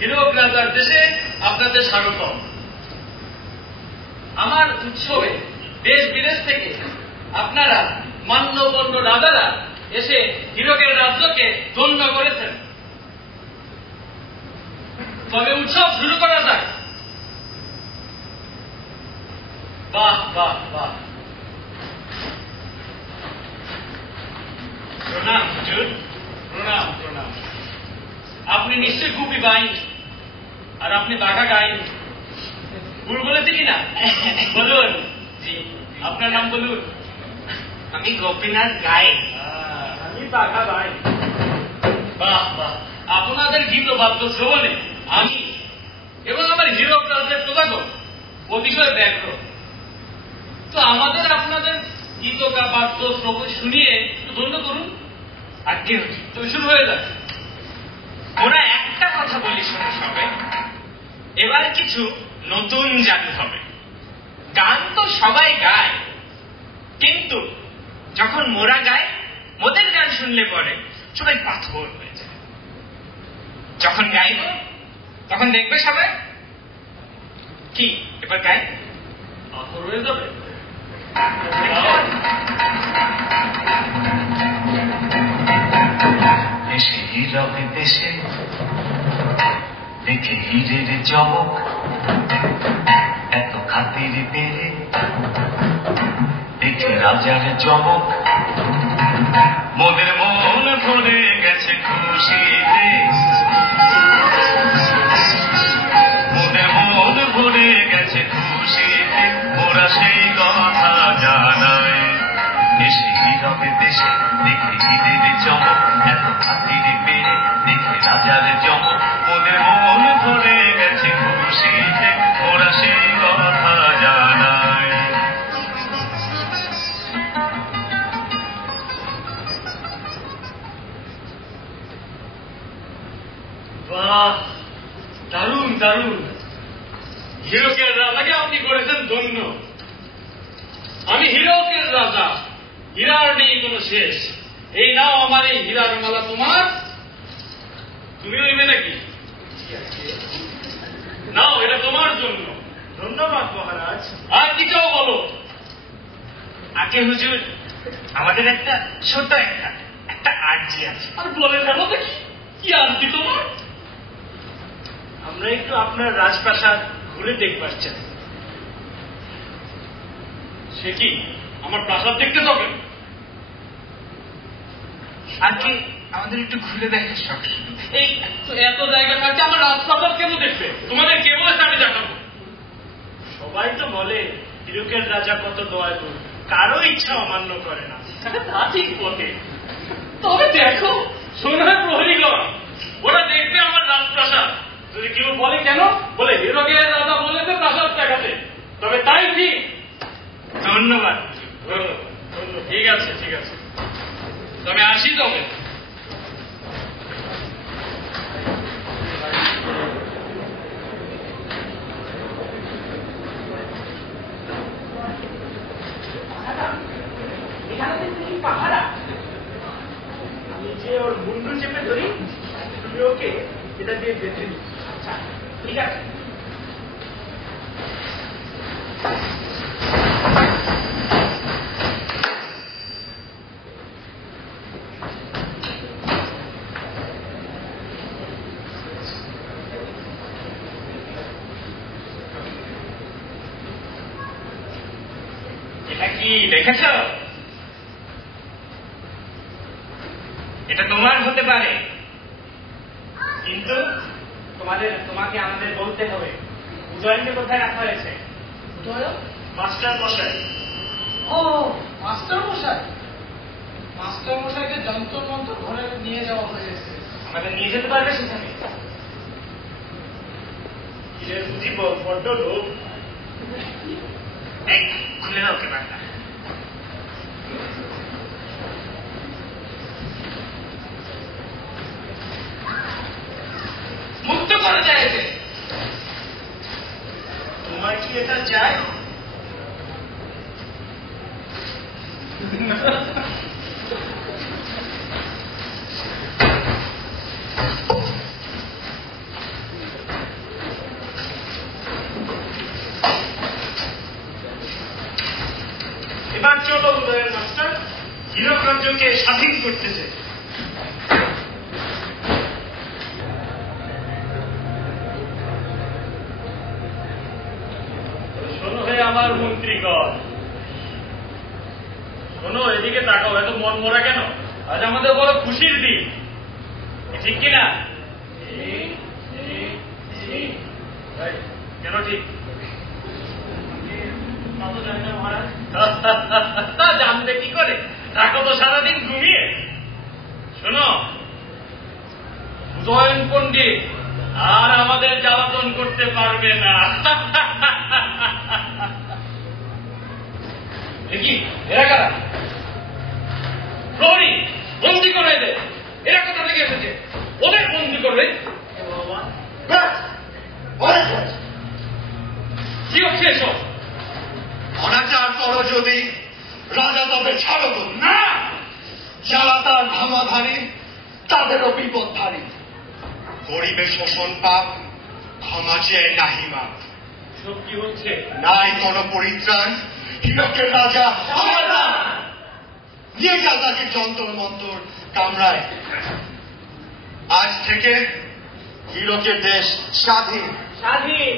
হীরক রাজার দেশে আপনাদের স্বাগতম। আমার উৎসবে দেশ বিদেশ থেকে আপনারা মান্যগণ্য রাজারা এসে হীরকের রাজ্যকে ধন্য করেছেন। তবে উৎসব শুরু করা যাক। বাহ বাহ বাহ। প্রণাম হুজুর, প্রণাম প্রণাম। আপনি নিশ্চয়ই গুপি বাইন, আর আপনি বাঘা গাইন। ভুল বলেছি কিনা বলুন। জি, আপনার নাম বলুন। আমি গোপীনাথ গাই। আমি বাঘা গাই। বাহ বাহ। আপনাদের গীত বাদ্য শ্রবণে আমি এবং আমার হীরক রাজ্যের প্রজাগণ অতিশয় ব্যগ্র। তো আমাদের আপনাদের গীত বাদ্য শ্রবণ শুনিয়ে ধন্য করুন। আর কি তো শুরু হয়ে যায়। ওরা একটা কথা বলি শোনো সবে, এবার কিছু নতুন জাদু হবে। গান তো সবাই গায়, কিন্তু যখন মোরা গায়, মোদের গান শুনলে পরে সবাই পাথর হয়ে যায়। যখন গাইব তখন দেখবে সবাই কি এবার গায় পাথর হয়ে যাবে। দেশে হীরকে দেশে দেখে হীরের চমক, এত খাতির পেরে দেখে রাজার চমক, মোদের মন ভরে গেছে খুশিতে, মোদের মন ভরে গেছে খুশিতে, ওরা সেই কথা জানায়। দেশে হীরকে দেশে দেখে হীরের চমক, এত খাতির পেরে দেখে রাজার চমক, ওদের মন ভরে গেছে খুশিতে, ওরা সেই কথা জানায়। বাহ, দারুণ দারুণ। হীরকের রাজাকে আপনি করেছেন ধন্য। আমি হীরকের রাজা, হীরার নেই কোনো শেষ। এই নাও আমার এই হীরার মালা তোমার, তুমি নেবে নাকি? নাও, এটা তোমার জন্য। ধন্যবাদ মহারাজ। আর কি চাও বলো। আগে হুজুর, আমাদের একটা ছোট একটা আর্জি আছে। আর বলে ফেলো দেখি, কি আনছি তোমার? আমরা একটু আপনার রাজপ্রাসাদ ঘুরে দেখবার চাই। সে কি, আমার প্রাসাদ দেখতে যাবে? আর কি আমাদের একটু ঘুরে দেখার শখ। এই এত জায়গা থাকতে আমার রাজপ্রাসাদ কেন দেখবে? তোমাদের কে বলেছে আমি দেখাবো? সবাই তো বলে হীরকের রাজা কত দয়ালু, কারো ইচ্ছা অমান্য করে না। তা ঠিক বটে। তবে দেখো, সোনার প্রহরীগণ, ওরা দেখবে আমার রাজপ্রাসাদ। যদি কেউ বলে কেন, বলে হীরকের রাজা বলেছে প্রাসাদ দেখাতে, তবে তাই ঠিক। ধন্যবাদ। ঠিক আছে ঠিক আছে, তবে আসি। তবে আমি যে ওর মুন্ডু চেপে ধরি, তুমি ওকে এটা দিয়ে বেঁধে নি। আচ্ছা ঠিক আছে। এটা কি দেখেছ? এটা তোমার হতে পারে, কিন্তু তোমাকে আমাদের বলতে হবে উদয়নকে কোথায় রাখা হয়েছে। মাস্টার মশাই। ও মাস্টার মশাই, মাস্টার মশাইকে যন্ত্র মন্ত্র ঘরে নিয়ে যাওয়া হয়েছে। আমাদের নিয়ে যেতে পারবে সেখানে? বুঝি বড্ড লোক। খুলে দাও কেনাটা। মুক্ত করা যায় এতে। তোমার কি এটা চাই? এবার চলো উদয়ের মাস্টার, হীরক রাজ্যকে স্বাধীন করতেছে। শোনো হে আমার মন্ত্রীগণ, শোনো, এদিকে তাকাও, এত মন মরা কেন? আজ আমাদের বড় খুশির দিন, ঠিক কিনা? কেন ঠিক? জানবে কি করে? থাকো তো সারাদিন ঘুমিয়ে। শোনো, উদয়ন পণ্ডিত আর আমাদের জ্বালাতন করতে পারবে না। দেখি এরা কারা? প্রহরী, বন্দি করে দে। এরা কোথা থেকে এসেছে? ওদের বন্দি করবে। কি হচ্ছে এসব? অনাচার করো যদি রাজা তবে ছাড়ো তো না। যারা তার ধামাধারী তাদেরও বিপদধারী। গরিবের শোষণ পাপ, ক্ষমা চেয়ে নাহি মাপ। সব কি হচ্ছে? নাই কোন পরিত্রাণ, হীরকের রাজা নিয়ে যা তাকে যন্তর মন্তর কামড়ায়। আজ থেকে হীরকের দেশ স্বাধীন। স্বাধীন